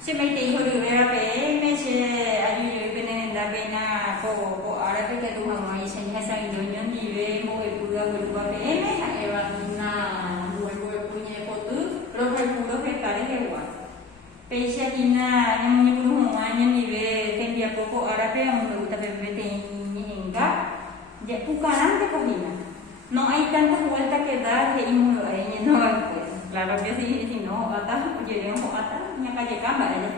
Se mai te hiho ru era pe me se ayu yu benen da bena ko ara pe ke tu mai se ni sa yu nyon di ve mo e pura ru ba pe me ha era na mo e punya ko tu ro hai pura pe kare he wa pe se ni na mo ni ru ho anya ni ve ten dia ko ara pe mo ta pe te ni hinga ya pukaran te ko hina no hay tanta vuelta que dar que uno ahí no claro que sí si no ata lleguemos ata nya calle camba ya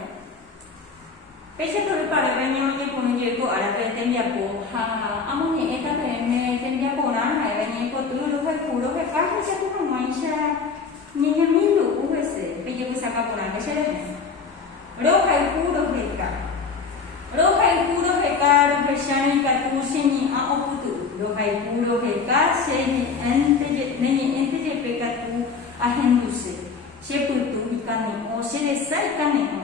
pese to para ver nya ni pun llego a la frente mi apo ha amo ni eta me tendría por na ha ni ko tu lo que puro que caja se tu no mai sha ni nya mi lu u ese pe llego saca por na se le ro kai puro que ka ro kai puro que ka ro que shani ka tu sini a oputu ro kai puro que ka se ni ente je pecatu ahenduse se putu ikani o se desai kani o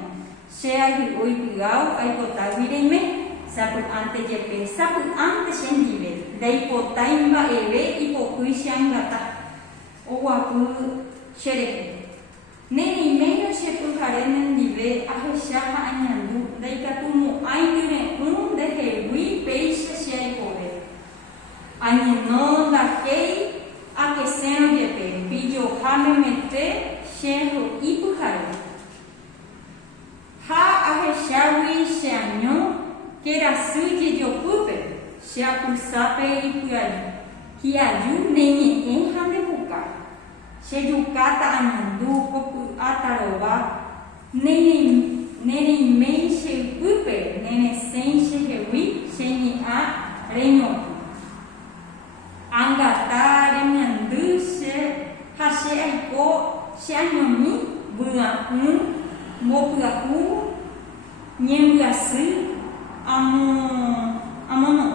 se ai oi pigau ai kota vireme saput ante je pe saput ante sendive dai potaimba eve ipo kuishangata o wapu shere neni meino se tu karenen dive aheshaha anyandu dai katumu ai dire de hewi peixe se ai kore ani non da kei aquecendo de pé, pediu ramemete, cheiro e pucaro. Ha arrechaui xanho, que era sude de ocupe, se a pulsape e puari, que aju nem em ramebuca. Se ducata anandu, copu ataroba, nem mei se pupe, nem sem se reui, sem a renhoku. Angata remyandu se hase aiko se anyomi buaku mopuaku nyemgasu amono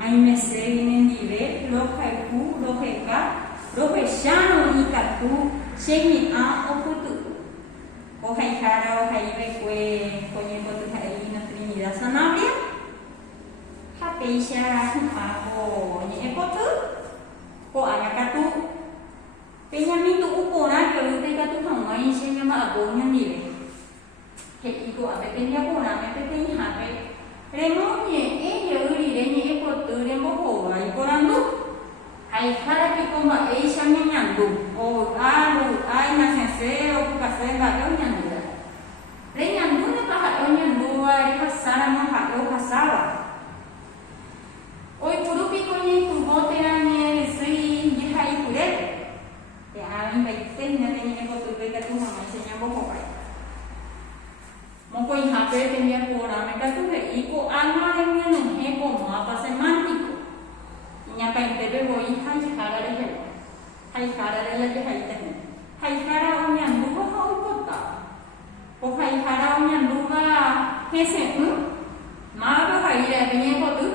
aimese nendive lokaiku lokeka lokeshano ikatu semi a okutu o haikara o haive kwe konyekotu hai na Trinidad Sanabria Peisha ako ni ekotu ko ayakatu penya mintu uko na ko te katu hamai se nyama ago nyani le he iko abe penya ko na me penya ha pe remo ni e yuri re ni ekotu remo ko wa iko randu ai kara ki ko ma e sha nyandu o aru ai na sense o ka se ba ko nyandu re nyandu ne pa ha nyandu wa ri ka sara ma ha o ka sawa Oi purupi koni tu botera ni sui di hai pure. Ya ami baik sen na ni ko tu be ka tu ma se nya bo ko pai. Mo ko ha pe te ni ko ra me ka tu be iko ana ni no he ko ma pa se mantiko. Nya pa te be bo i hai khara re he. Hai khara re la ke hai te. Hai khara o nya bu ko ha ko ta. Ko hai khara o nya bu ga he se ma ba hai re be ni ko tu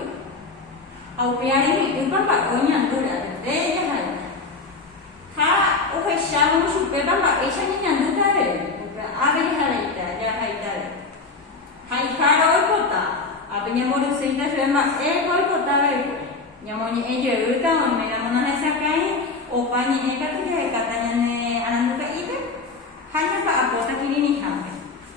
au piari ni kan ba ko nyan tu da de ya hai ha o he sha mo su pe ba ba e sha ni nyan tu da re a be ha re da ya hai da hai ha ro ko ta a be ni mo ru se ta se ma e ko ta re nya mo ni e je ru ta o me na mo na sa kai o pa ni e ka tu ya ka ta ne anan ka i be ha nya pa a ko ta ki ni ha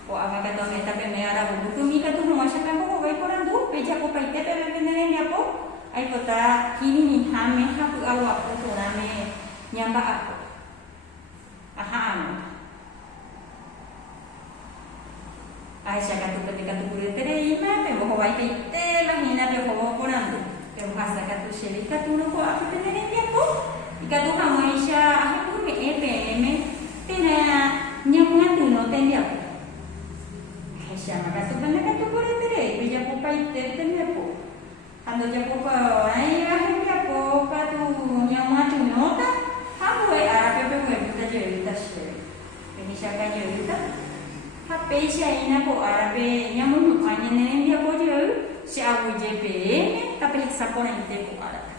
o a ka ta me ta pe me ara bu tu mi ka tu mo sha ka ko ko ran du pe ja ko pa te pe be ne ni apo ai kota kini ni hame hapu awak tu name nyamba aku aham ai saka tu ketika tu gure tere ima pe bo vai te la hina pe bo porando pe hasa ka tu shelika tu no ko aku tere ni aku ikatu hamaisha aku me epm tena nyamnga tu no tendia ai saka ka tu ketika tu gure tere pe ja ko pai te tendia ko Ando jago pa ai ahem ya ko ka tu nyama tu nota ha boy ara pe pe ta je ta she ni sha ka je ta ha pe sha ina ko ara pe nyamu ani ne dia ko je si abu je pe ta pe sa ko ni te ko ara